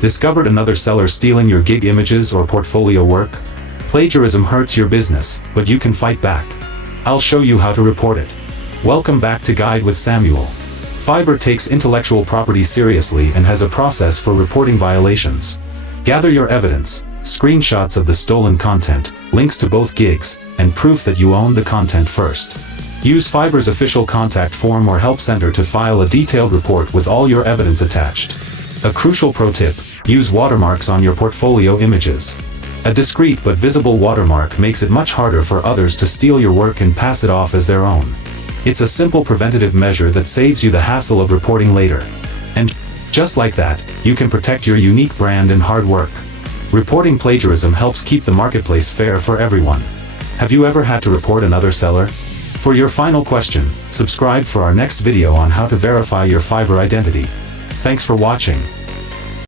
Discovered another seller stealing your gig images or portfolio work? Plagiarism hurts your business, but you can fight back. I'll show you how to report it. Welcome back to Guide with Samuel. Fiverr takes intellectual property seriously and has a process for reporting violations. Gather your evidence, screenshots of the stolen content, links to both gigs, and proof that you own the content first. Use Fiverr's official contact form or help center to file a detailed report with all your evidence attached. A crucial pro tip: use watermarks on your portfolio images. A discreet but visible watermark makes it much harder for others to steal your work and pass it off as their own. It's a simple preventative measure that saves you the hassle of reporting later. And just like that, you can protect your unique brand and hard work. Reporting plagiarism helps keep the marketplace fair for everyone. Have you ever had to report another seller? For your final question, subscribe for our next video on how to verify your Fiverr identity. Thanks for watching.